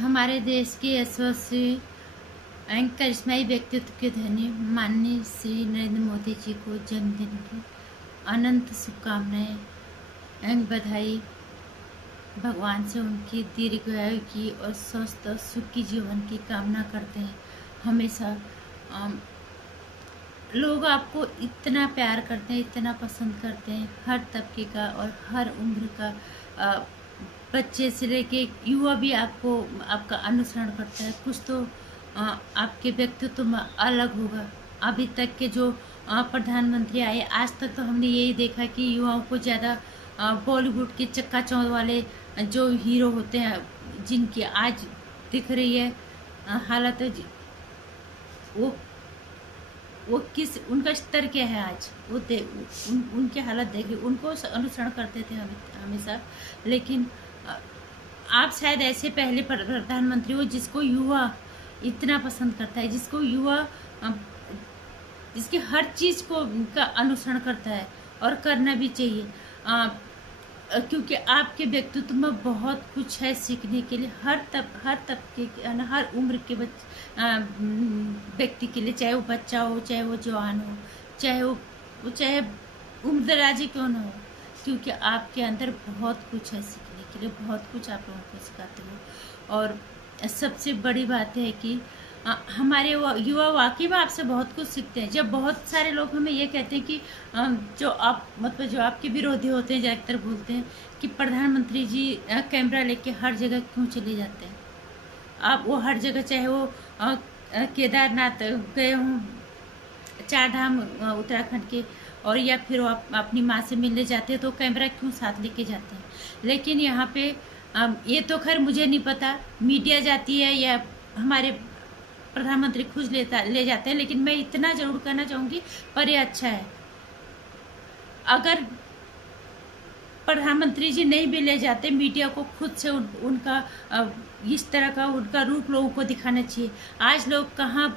हमारे देश के यशस्वी एवं करिश्माई व्यक्तित्व के धनी माननीय श्री नरेंद्र मोदी जी को जन्मदिन की अनंत शुभकामनाएं एवं बधाई। भगवान से उनकी दीर्घायु की और स्वस्थ और सुखी जीवन की कामना करते हैं। हमेशा लोग आपको इतना प्यार करते हैं, इतना पसंद करते हैं, हर तबके का और हर उम्र का बच्चे से लेके युवा भी आपका अनुसरण करता है। कुछ तो आपके व्यक्तित्व में अलग होगा। अभी तक के जो प्रधानमंत्री आए, आज तक तो हमने यही देखा कि युवाओं को ज़्यादा बॉलीवुड के चक्काचौंध वाले जो हीरो होते हैं, जिनकी आज दिख रही है हालत, वो किस उनका स्तर क्या है आज, वो उनकी हालत देखिए। उनको अनुसरण करते थे हमेशा। लेकिन आप शायद ऐसे पहले प्रधानमंत्री हो जिसको युवा इतना पसंद करता है, जिसको युवा जिसकी हर चीज़ को का अनुसरण करता है और करना भी चाहिए। क्योंकि आपके व्यक्तित्व में बहुत कुछ है सीखने के लिए। हर तबके हर उम्र के व्यक्ति के लिए, चाहे वो बच्चा हो, चाहे वो जवान हो, चाहे उम्र दराज क्यों न हो, क्योंकि आपके अंदर बहुत कुछ है सीखने के लिए, बहुत कुछ आप लोगों को सिखाते हो। और सबसे बड़ी बात है कि हमारे युवा वाकई में आपसे बहुत कुछ सीखते हैं। जब बहुत सारे लोग हमें ये कहते हैं कि जो आपके विरोधी होते हैं, ज़्यादातर बोलते हैं कि प्रधानमंत्री जी कैमरा लेके हर जगह क्यों चले जाते हैं। आप वो हर जगह, चाहे वो केदारनाथ गए हों, 4 धाम उत्तराखंड के, और या फिर वो अपनी माँ से मिलने जाते हैं तो कैमरा क्यों साथ लेके जाते हैं। लेकिन यहाँ पे ये तो खैर मुझे नहीं पता, मीडिया जाती है या हमारे प्रधानमंत्री खुद ले जाते हैं। लेकिन मैं इतना जरूर कहना चाहूँगी, पर ये अच्छा है अगर प्रधानमंत्री जी नहीं भी ले जाते, मीडिया को खुद से उनका इस तरह का उनका रूप लोगों को दिखाना चाहिए। आज लोग कहाँ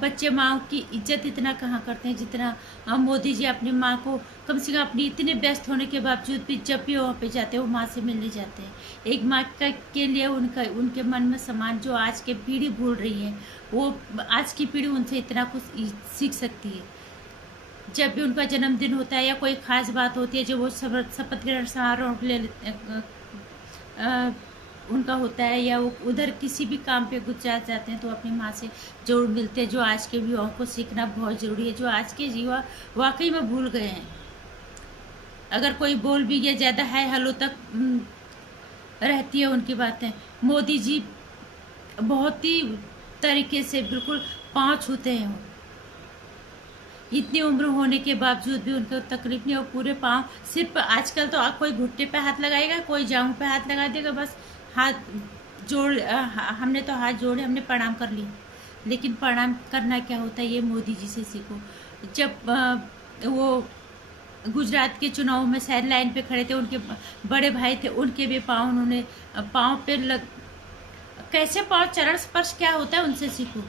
बच्चे माँ की इज्जत इतना कहाँ करते हैं जितना मोदी जी अपनी माँ को, कम से कम अपनी इतने व्यस्त होने के बावजूद भी जब भी वहाँ पे जाते हैं वो माँ से मिलने जाते हैं। एक माँ के लिए उनके मन में सम्मान जो आज की पीढ़ी भूल रही है, वो आज की पीढ़ी उनसे इतना कुछ सीख सकती है। जब भी उनका जन्मदिन होता है या कोई खास बात होती है, जो वो शपथ ग्रहण समारोह उनका होता है, या वो उधर किसी भी काम पे गुजरात जाते हैं तो अपनी माँ से जरूर मिलते हैं। जो आज के युवाओं को सीखना बहुत ज़रूरी है, जो आज के युवा वाकई में भूल गए हैं। अगर कोई बोल भी गया, ज़्यादा है हेलो तक रहती है उनकी बातें। मोदी जी बहुत ही तरीके से बिल्कुल पाँव छूते हैं। इतनी उम्र होने के बावजूद भी उनको तकलीफ नहीं, और पूरे पाँव, सिर्फ आजकल तो कोई घुटने पे हाथ लगाएगा, कोई जांघ पे हाथ लगा देगा, बस हाथ जोड़ हमने तो हाथ जोड़े, हमने प्रणाम कर लिया। लेकिन प्रणाम करना क्या होता है, ये मोदी जी से सीखो। जब वो गुजरात के चुनाव में शायद लाइन पे खड़े थे, उनके बड़े भाई थे, उनके भी पाँव उन्होंने पाँव पे कैसे पाँव चरण स्पर्श क्या होता है उनसे सीखो।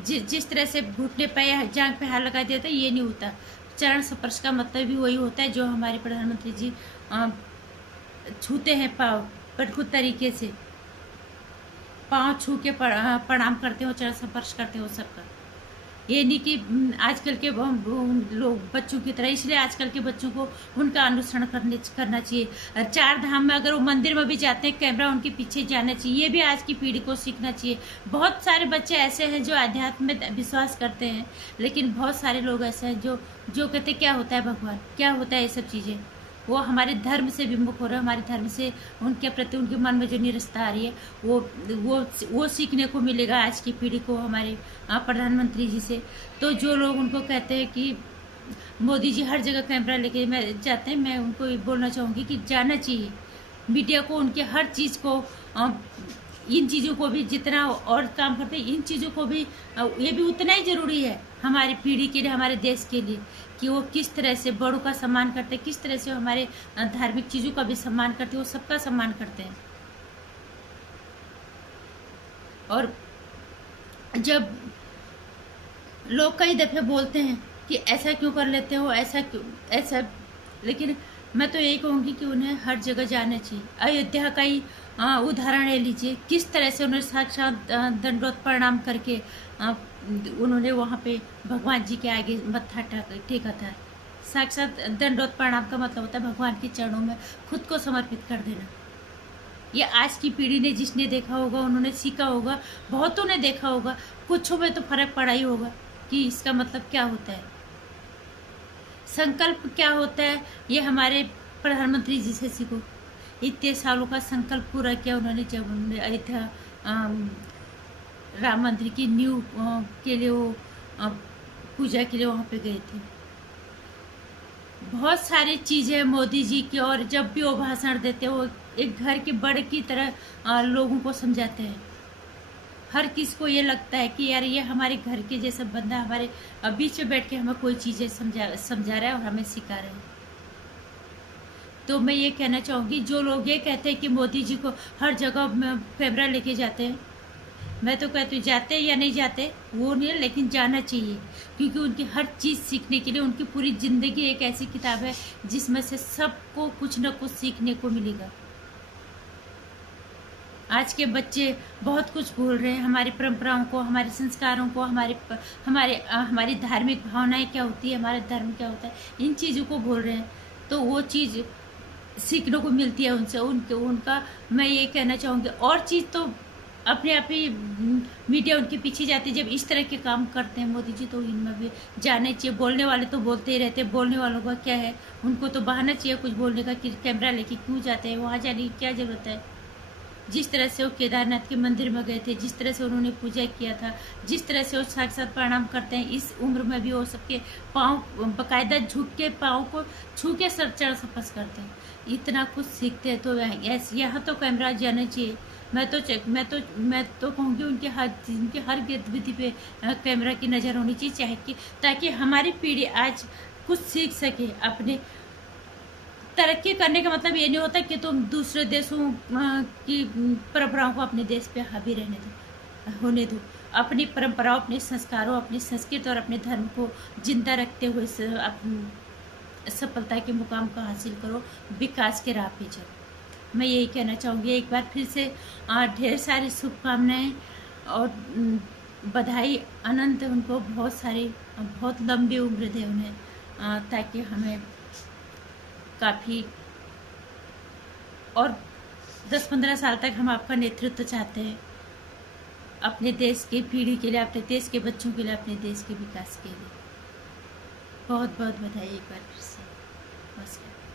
जिस तरह से घुटने पे या जांघ पे हाथ लगा दिया था, ये नहीं होता। चरण स्पर्श का मतलब भी वही होता है जो हमारे प्रधानमंत्री जी छूते हैं पाँव, बिल्कुल तरीके से पाँव छू के प्रणाम करते हो, चरण स्पर्श करते हो सबका। ये नहीं कि आजकल के लोग बच्चों की तरह, इसलिए आजकल के बच्चों को उनका अनुसरण करना चाहिए। 4 धाम में अगर वो मंदिर में भी जाते हैं, कैमरा उनके पीछे जाना चाहिए। ये भी आज की पीढ़ी को सीखना चाहिए। बहुत सारे बच्चे ऐसे हैं जो अध्यात्म में विश्वास करते हैं, लेकिन बहुत सारे लोग ऐसे हैं जो कहते क्या होता है भगवान, क्या होता है, ये सब चीज़ें। वो हमारे धर्म से विमुख हो रहे हैं, हमारे धर्म से उनके प्रति उनके मन में जो निरस्ता आ रही है, वो सीखने को मिलेगा आज की पीढ़ी को हमारे प्रधानमंत्री जी से। तो जो लोग उनको कहते हैं कि मोदी जी हर जगह कैमरा लेके जाते हैं, मैं उनको ये बोलना चाहूँगी कि जाना चाहिए। मीडिया को उनके हर चीज़ को, इन चीज़ों को भी जितना और काम करते हैं, इन चीज़ों को भी, ये भी उतना ही ज़रूरी है हमारी पीढ़ी के लिए, हमारे देश के लिए, कि वो किस तरह से बड़ों का सम्मान करते हैं, किस तरह से हमारे धार्मिक चीज़ों का भी सम्मान करते हैं, वो सबका सम्मान करते हैं। और जब लोग कई दफ़े बोलते हैं कि ऐसा क्यों कर लेते हो, ऐसा क्यों, ऐसा, लेकिन मैं तो यही कहूँगी कि उन्हें हर जगह जाना चाहिए। अयोध्या का ही उदाहरण ले लीजिए, किस तरह से उन्होंने साक्षात दंडवत प्रणाम करके उन्होंने वहाँ पे भगवान जी के आगे मत्था टेका था। साक्षात दंडवत प्रणाम का मतलब होता है भगवान के चरणों में खुद को समर्पित कर देना। ये आज की पीढ़ी ने जिसने देखा होगा, उन्होंने सीखा होगा, बहुतों ने देखा होगा, कुछों में तो फर्क पड़ा ही होगा कि इसका मतलब क्या होता है, संकल्प क्या होता है। ये हमारे प्रधानमंत्री जी से सीखो। इतने सालों का संकल्प पूरा किया उन्होंने, जब उन्होंने अयोध्या राम मंदिर की नींव के लिए वो पूजा के लिए वहाँ पे गए थे। बहुत सारी चीज़ें मोदी जी की, और जब भी वो भाषण देते हैं वो एक घर के बड़े की तरह लोगों को समझाते हैं। हर किसी को ये लगता है कि यार ये हमारे घर के जैसा बंदा हमारे बीच में बैठ के हमें कोई चीज़ें समझा रहा है और हमें सिखा रहा है। तो मैं ये कहना चाहूँगी, जो लोग ये कहते हैं कि मोदी जी को हर जगह कैमरा लेके जाते हैं, मैं तो कहती हूँ जाते या नहीं जाते वो नहीं, लेकिन जाना चाहिए, क्योंकि उनकी हर चीज़ सीखने के लिए उनकी पूरी ज़िंदगी एक ऐसी किताब है जिसमें से सबको कुछ न कुछ सीखने को मिलेगा। आज के बच्चे बहुत कुछ भूल रहे हैं, हमारी परंपराओं को, हमारे संस्कारों को, हमारी धार्मिक भावनाएं क्या होती है, हमारा धर्म क्या होता है, इन चीज़ों को भूल रहे हैं। तो वो चीज़ सीखने को मिलती है उनसे, उनका मैं ये कहना चाहूँगी। और चीज़ तो अपने आप ही मीडिया उनके पीछे जाती है। जब इस तरह के काम करते हैं मोदी जी, तो इनमें भी जाने चाहिए। बोलने वाले तो बोलते ही रहते हैं, बोलने वालों का क्या है, उनको तो बहाना चाहिए कुछ बोलने का कि कैमरा लेके क्यों जाते हैं, वहाँ जाने की क्या ज़रूरत है। जिस तरह से वो केदारनाथ के मंदिर में गए थे, जिस तरह से उन्होंने पूजा किया था, जिस तरह से वो साक्षात प्रणाम करते हैं, इस उम्र में भी वो सबके पाँव बाकायदा झुक के पाँव को छू के सर चढ़ सपस करते हैं। इतना कुछ सीखते हैं। तो यहाँ तो कैमरा जाना चाहिए। मैं तो कहूँगी उनके हर गतिविधि पे कैमरा की नज़र होनी चाहिए, चाहे कि ताकि हमारी पीढ़ी आज कुछ सीख सके। अपने तरक्की करने का मतलब ये नहीं होता कि तुम दूसरे देशों की परंपराओं को अपने देश पे हावी होने दो। अपनी परंपराओं, अपने संस्कारों, अपनी संस्कृति और अपने धर्म को जिंदा रखते हुए सफलता के मुकाम को हासिल करो, विकास के राह पे चलो। मैं यही कहना चाहूँगी। एक बार फिर से ढेर सारी शुभकामनाएं और बधाई, अनंत उनको बहुत लंबी उम्र दे उन्हें, ताकि हमें काफ़ी और 10-15 साल तक हम आपका नेतृत्व चाहते हैं, अपने देश की पीढ़ी के लिए, अपने देश के बच्चों के लिए, अपने देश के विकास के लिए। बहुत बहुत बधाई एक बार फिर से। नमस्कार।